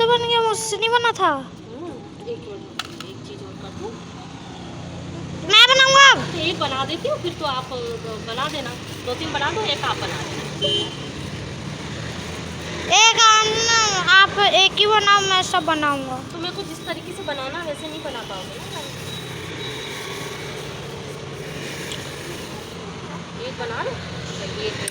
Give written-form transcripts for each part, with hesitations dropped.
आपसे बन गया, मुझसे नहीं बना था। एक चीज़ और कर दूँ। मैं बनाऊंगा अब। एक बना देती हूँ, फिर तो आप बना देना। 2-3 बना दो, एक आप बना देना। एक आप एक ही बनाओ, मैं सब बनाऊंगा। तो मेरे को जिस तरीके से बनाना वैसे नहीं बना पाओगे ना। एक बना लो,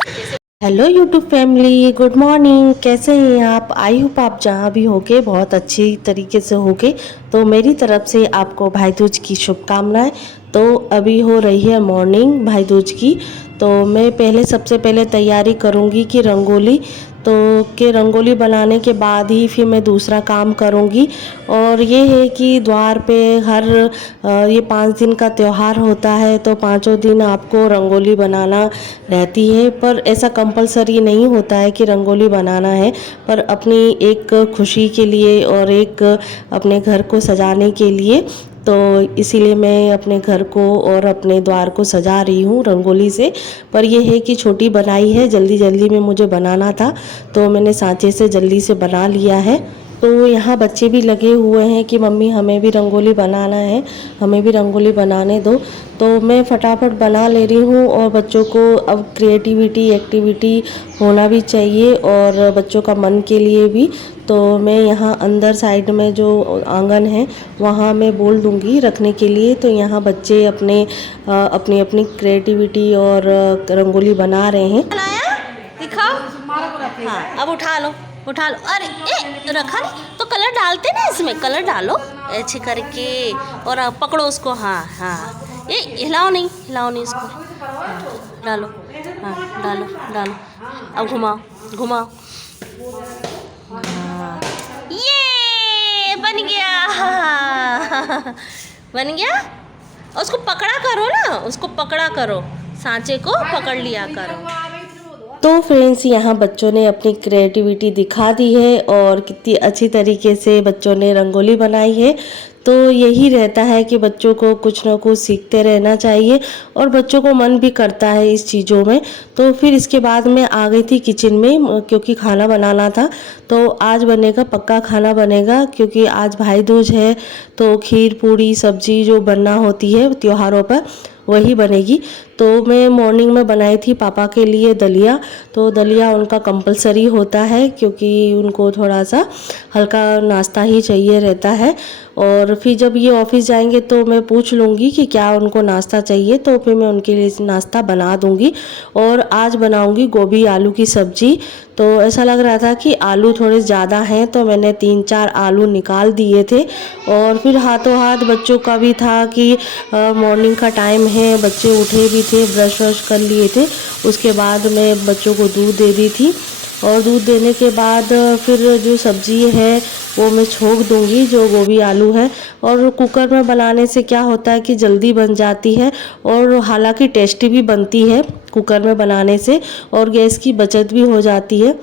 जैसे। Hello YouTube family, good morning. कैसे हैं आप? आई होप आप जहाँ भी होगे बहुत अच्छी तरीके से होगे। तो मेरी तरफ से आपको भाई दूज की शुभकामनाएं। तो अभी हो रही है मॉर्निंग भाई दूज की। तो मैं सबसे पहले तैयारी करूँगी कि रंगोली बनाने के बाद ही फिर मैं दूसरा काम करूँगी। और ये है कि द्वार पे ये 5 दिन का त्यौहार होता है, तो 5 दिन आपको रंगोली बनाना रहती है। पर ऐसा कंपलसरी नहीं होता है कि रंगोली बनाना है, पर अपनी एक खुशी के लिए और एक अपने घर को सजाने के लिए, तो इसीलिए मैं अपने घर को और अपने द्वार को सजा रही हूँ रंगोली से। पर यह है कि छोटी बनाई है, जल्दी जल्दी में मुझे बनाना था, तो मैंने सांचे से जल्दी से बना लिया है। तो यहाँ बच्चे भी लगे हुए हैं कि मम्मी हमें भी रंगोली बनाना है, हमें भी रंगोली बनाने दो। तो मैं फटाफट बना ले रही हूँ। और बच्चों को अब क्रिएटिविटी एक्टिविटी होना भी चाहिए, और बच्चों का मन के लिए भी। तो मैं यहाँ अंदर साइड में जो आंगन है वहाँ मैं बोल दूँगी रखने के लिए। तो यहाँ बच्चे अपनी अपनी क्रिएटिविटी और रंगोली बना रहे हैं। दिखाओ। हाँ, अब उठा लो। अरे रखा नहीं तो कलर डालते ना, इसमें कलर डालो ऐसे करके, और पकड़ो उसको। हाँ हाँ, ये हिलाओ नहीं इसको। हाँ, डालो। हाँ, डालो। अब घुमाओ। हाँ, ये बन गया। बन गया। उसको पकड़ा करो, सांचे को पकड़ लिया करो। तो फ्रेंड्स, यहाँ बच्चों ने अपनी क्रिएटिविटी दिखा दी है और कितनी अच्छी तरीके से बच्चों ने रंगोली बनाई है। तो यही रहता है कि बच्चों को कुछ ना कुछ सीखते रहना चाहिए, और बच्चों को मन भी करता है इस चीज़ों में। तो फिर इसके बाद मैं आ गई थी किचन में, क्योंकि खाना बनाना था। तो आज बनेगा, पक्का खाना बनेगा, क्योंकि आज भाई दूज है। तो खीर पूड़ी सब्जी जो बनना होती है त्योहारों पर, वही बनेगी। तो मैं मॉर्निंग में बनाई थी पापा के लिए दलिया। तो दलिया उनका कंपलसरी होता है, क्योंकि उनको थोड़ा सा हल्का नाश्ता ही चाहिए रहता है। और फिर जब ये ऑफिस जाएंगे तो मैं पूछ लूँगी कि क्या उनको नाश्ता चाहिए, तो फिर मैं उनके लिए नाश्ता बना दूँगी। और आज बनाऊँगी गोभी आलू की सब्ज़ी। तो ऐसा लग रहा था कि आलू थोड़े ज़्यादा हैं, तो मैंने 3-4 आलू निकाल दिए थे। और फिर हाथों हाथ बच्चों का भी था कि मॉर्निंग का टाइम है, बच्चे उठे भी थे, ब्रश व्रश कर लिए थे। उसके बाद मैं बच्चों को दूध दे दी थी, और दूध देने के बाद फिर जो सब्ज़ी है वो मैं छोंक दूंगी, जो गोभी आलू है। और कुकर में बनाने से क्या होता है कि जल्दी बन जाती है, और हालांकि टेस्टी भी बनती है कुकर में बनाने से, और गैस की बचत भी हो जाती है।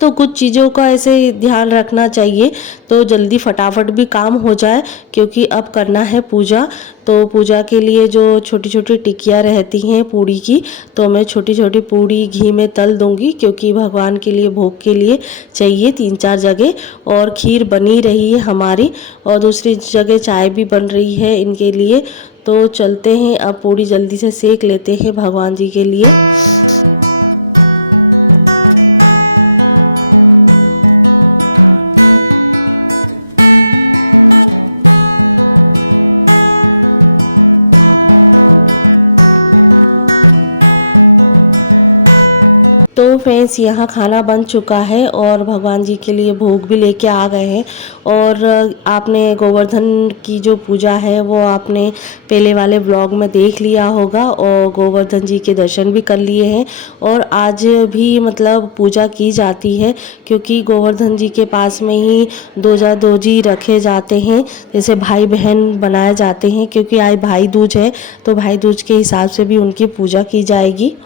तो कुछ चीज़ों का ऐसे ध्यान रखना चाहिए, तो जल्दी फटाफट भी काम हो जाए। क्योंकि अब करना है पूजा, तो पूजा के लिए जो छोटी छोटी टिकियाँ रहती हैं पूड़ी की, तो मैं छोटी छोटी पूड़ी घी में तल दूंगी, क्योंकि भगवान के लिए भोग के लिए चाहिए 3-4 जगह। और खीर बनी रही है हमारी, और दूसरी जगह चाय भी बन रही है इनके लिए। तो चलते हैं, अब पूड़ी जल्दी से सेक लेते हैं भगवान जी के लिए। तो फ्रेंड्स, यहाँ खाना बन चुका है और भगवान जी के लिए भोग भी लेके आ गए हैं। और आपने गोवर्धन की जो पूजा है वो आपने पहले वाले ब्लॉग में देख लिया होगा, और गोवर्धन जी के दर्शन भी कर लिए हैं। और आज भी मतलब पूजा की जाती है, क्योंकि गोवर्धन जी के पास में ही दोजा दोजी रखे जाते हैं, जैसे भाई बहन बनाए जाते हैं। क्योंकि आज भाई दूज है, तो भाई दूज के हिसाब से भी उनकी पूजा की जाएगी।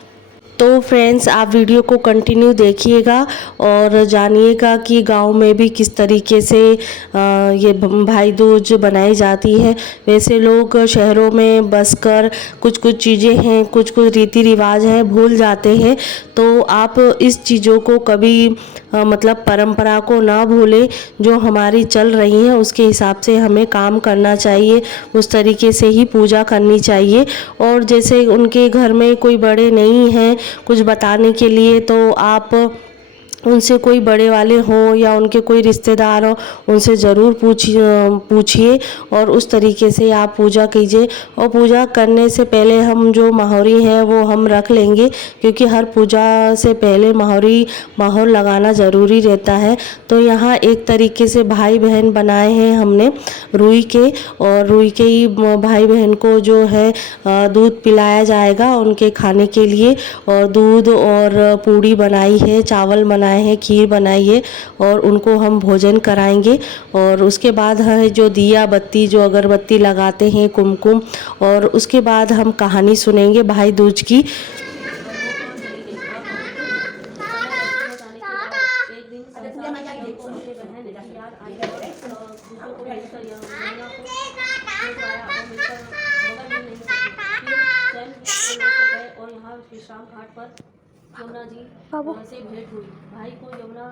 तो फ्रेंड्स, आप वीडियो को कंटिन्यू देखिएगा और जानिएगा कि गांव में भी किस तरीके से ये भाई दूज बनाई जाती है। वैसे लोग शहरों में बसकर कुछ कुछ चीज़ें हैं, कुछ कुछ रीति रिवाज हैं, भूल जाते हैं। तो आप इस चीज़ों को कभी मतलब परंपरा को ना भूलें, जो हमारी चल रही है उसके हिसाब से हमें काम करना चाहिए, उस तरीके से ही पूजा करनी चाहिए। और जैसे उनके घर में कोई बड़े नहीं हैं कुछ बताने के लिए, तो आप उनसे कोई बड़े वाले हों या उनके कोई रिश्तेदार हो, उनसे ज़रूर पूछिए और उस तरीके से आप पूजा कीजिए। और पूजा करने से पहले हम जो माहौरी हैं वो हम रख लेंगे, क्योंकि हर पूजा से पहले माहौर लगाना ज़रूरी रहता है। तो यहाँ एक तरीके से भाई बहन बनाए हैं हमने रुई के, और रुई के ही भाई बहन को जो है दूध पिलाया जाएगा उनके खाने के लिए। और दूध और पूड़ी बनाई है, चावल बनाए हैं, खीर बनाई है, और उनको हम भोजन कराएंगे। और उसके बाद है जो दिया बत्ती, जो अगरबत्ती लगाते हैं, कुमकुम, और उसके बाद हम कहानी सुनेंगे भाई दूज की। विश्राम घाट पर यमुना जी से भेंट हुई, भाई को यमुना।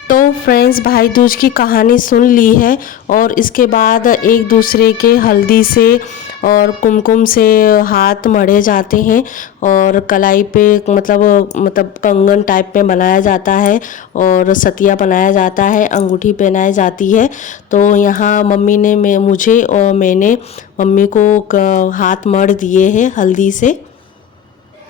तो फ्रेंड्स, भाई दूज की कहानी सुन ली है, और इसके बाद एक दूसरे के हल्दी से और कुमकुम से हाथ मढ़े जाते हैं, और कलाई पे मतलब कंगन टाइप में बनाया जाता है, और सतिया बनाया जाता है, अंगूठी पहनाई जाती है। तो यहाँ मम्मी ने मुझे और मैंने मम्मी को हाथ मढ़ दिए हैं हल्दी से।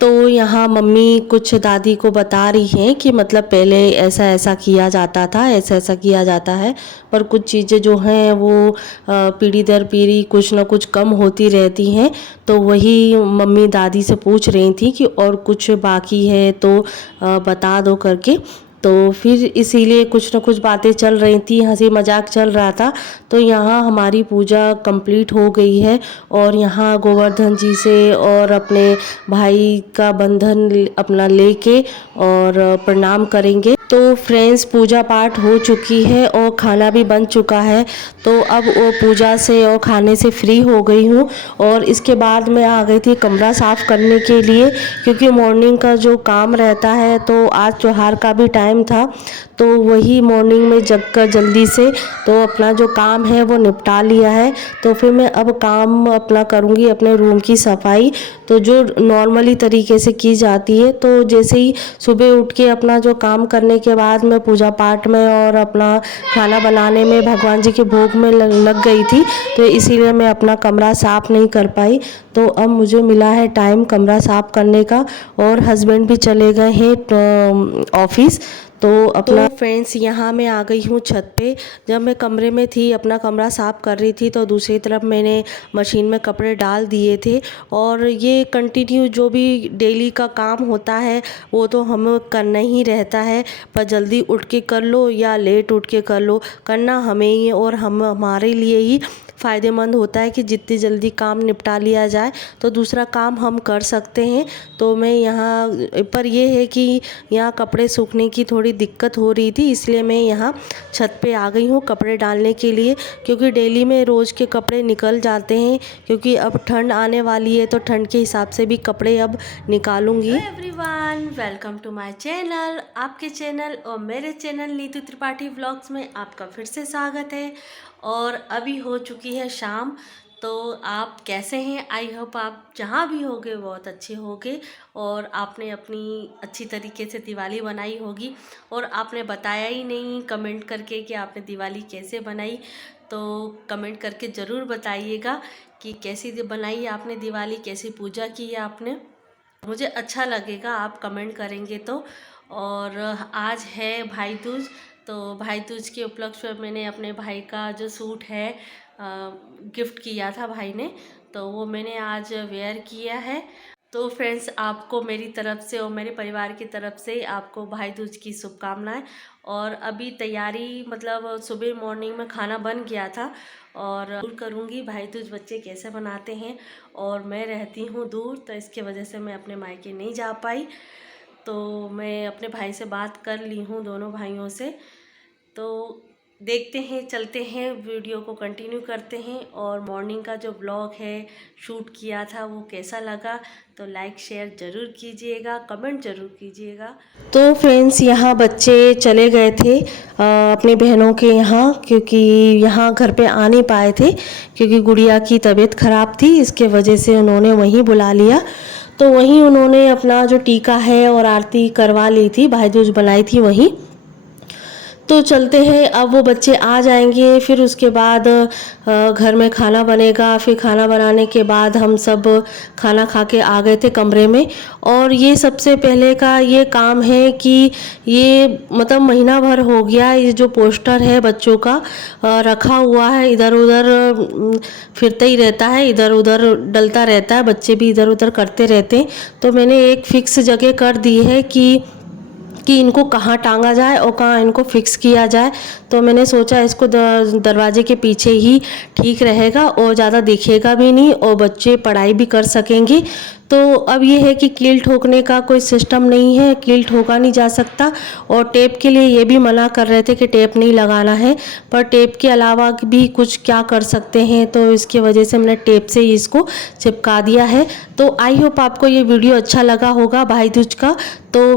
तो यहाँ मम्मी कुछ दादी को बता रही हैं कि मतलब पहले ऐसा ऐसा किया जाता था, ऐसा ऐसा किया जाता है, पर कुछ चीज़ें जो हैं वो पीढ़ी दर पीढ़ी कुछ ना कुछ कम होती रहती हैं। तो वही मम्मी दादी से पूछ रही थी कि और कुछ बाकी है तो बता दो करके। तो फिर इसीलिए कुछ ना कुछ बातें चल रही थी, हंसी मजाक चल रहा था। तो यहाँ हमारी पूजा कंप्लीट हो गई है, और यहाँ गोवर्धन जी से और अपने भाई का बंधन अपना लेके और प्रणाम करेंगे। तो फ्रेंड्स, पूजा पाठ हो चुकी है और खाना भी बन चुका है। तो अब वो पूजा से और खाने से फ्री हो गई हूँ, और इसके बाद मैं आ गई थी कमरा साफ़ करने के लिए, क्योंकि मॉर्निंग का जो काम रहता है, तो आज त्योहार का भी टाइम था, तो वही मॉर्निंग में जग कर जल्दी से तो अपना जो काम है वो निपटा लिया है। तो फिर मैं अब काम अपना करूँगी, अपने रूम की सफाई, तो जो नॉर्मली तरीके से की जाती है। तो जैसे ही सुबह उठ के अपना जो काम करने के बाद मैं पूजा पाठ में और अपना खाना बनाने में, भगवान जी के भोग में लग गई थी, तो इसीलिए मैं अपना कमरा साफ़ नहीं कर पाई। तो अब मुझे मिला है टाइम कमरा साफ़ करने का, और हस्बैंड भी चले गए हैं ऑफिस। तो अपना फ्रेंड्स, यहाँ मैं आ गई हूँ छत पे। जब मैं कमरे में थी, अपना कमरा साफ़ कर रही थी, तो दूसरी तरफ मैंने मशीन में कपड़े डाल दिए थे। और ये कंटिन्यू जो भी डेली का काम होता है वो तो हमें करना ही रहता है, पर जल्दी उठ के कर लो या लेट उठ के कर लो, करना हमें ही और हमारे लिए ही फ़ायदेमंद होता है कि जितनी जल्दी काम निपटा लिया जाए तो दूसरा काम हम कर सकते हैं। तो मैं यहाँ पर ये है कि यहाँ कपड़े सूखने की थोड़ी दिक्कत हो रही थी, इसलिए मैं यहाँ छत पे आ गई हूँ कपड़े डालने के लिए, क्योंकि डेली में रोज़ के कपड़े निकल जाते हैं, क्योंकि अब ठंड आने वाली है, तो ठंड के हिसाब से भी कपड़े अब निकालूंगी। Everyone, welcome to my channel. आपके चैनल और मेरे चैनल नीतू त्रिपाठी व्लॉग्स में आपका फिर से स्वागत है। और अभी हो चुकी है शाम। तो आप कैसे हैं? आई होप आप जहाँ भी होगे बहुत अच्छे होगे, और आपने अपनी अच्छी तरीके से दिवाली बनाई होगी, और आपने बताया ही नहीं कमेंट करके कि आपने दिवाली कैसे बनाई। तो कमेंट करके ज़रूर बताइएगा कि कैसी बनाई आपने दिवाली, कैसी पूजा की है आपने, मुझे अच्छा लगेगा आप कमेंट करेंगे तो। और आज है भाई दूज, तो भाई दूज के उपलक्ष्य में मैंने अपने भाई का जो सूट है गिफ्ट किया था भाई ने, तो वो मैंने आज वेयर किया है। तो फ्रेंड्स, आपको मेरी तरफ से और मेरे परिवार की तरफ से आपको भाई दूज की शुभकामनाएं। और अभी तैयारी मतलब सुबह मॉर्निंग में खाना बन गया था, और दूर करूँगी भाई दूज बच्चे कैसे बनाते हैं। और मैं रहती हूँ दूर, तो इसके वजह से मैं अपने मायके नहीं जा पाई। तो मैं अपने भाई से बात कर ली हूँ, दोनों भाइयों से। तो देखते हैं, चलते हैं, वीडियो को कंटिन्यू करते हैं। और मॉर्निंग का जो ब्लॉग है शूट किया था वो कैसा लगा तो लाइक शेयर ज़रूर कीजिएगा, कमेंट ज़रूर कीजिएगा। तो फ्रेंड्स यहाँ बच्चे चले गए थे अपनी बहनों के यहाँ, क्योंकि यहाँ घर पे आ नहीं पाए थे क्योंकि गुड़िया की तबीयत ख़राब थी, इसके वजह से उन्होंने वहीं बुला लिया। तो वहीं उन्होंने अपना जो टीका है और आरती करवा ली थी, भाई दूज बनाई थी वहीं। तो चलते हैं, अब वो बच्चे आ जाएंगे, फिर उसके बाद घर में खाना बनेगा। फिर खाना बनाने के बाद हम सब खाना खा के आ गए थे कमरे में। और ये सबसे पहले का ये काम है कि ये मतलब महीना भर हो गया ये जो पोस्टर है बच्चों का रखा हुआ है, इधर उधर फिरता ही रहता है, इधर उधर डलता रहता है, बच्चे भी इधर उधर करते रहते हैं। तो मैंने एक फिक्स जगह कर दी है कि इनको कहाँ टांगा जाए और कहाँ इनको फिक्स किया जाए। तो मैंने सोचा इसको दरवाजे के पीछे ही ठीक रहेगा और ज़्यादा दिखेगा भी नहीं और बच्चे पढ़ाई भी कर सकेंगे। तो अब ये है कि कील ठोकने का कोई सिस्टम नहीं है, कील ठोका नहीं जा सकता। और टेप के लिए ये भी मना कर रहे थे कि टेप नहीं लगाना है, पर टेप के अलावा भी कुछ क्या कर सकते हैं, तो इसकी वजह से मैंने टेप से ही इसको चिपका दिया है। तो आई होप आपको ये वीडियो अच्छा लगा होगा भाई दूज का। तो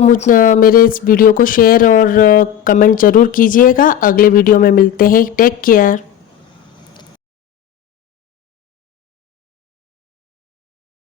मेरे इस वीडियो को शेयर और कमेंट ज़रूर कीजिएगा। अगले वीडियो में मिलते हैं। Take care.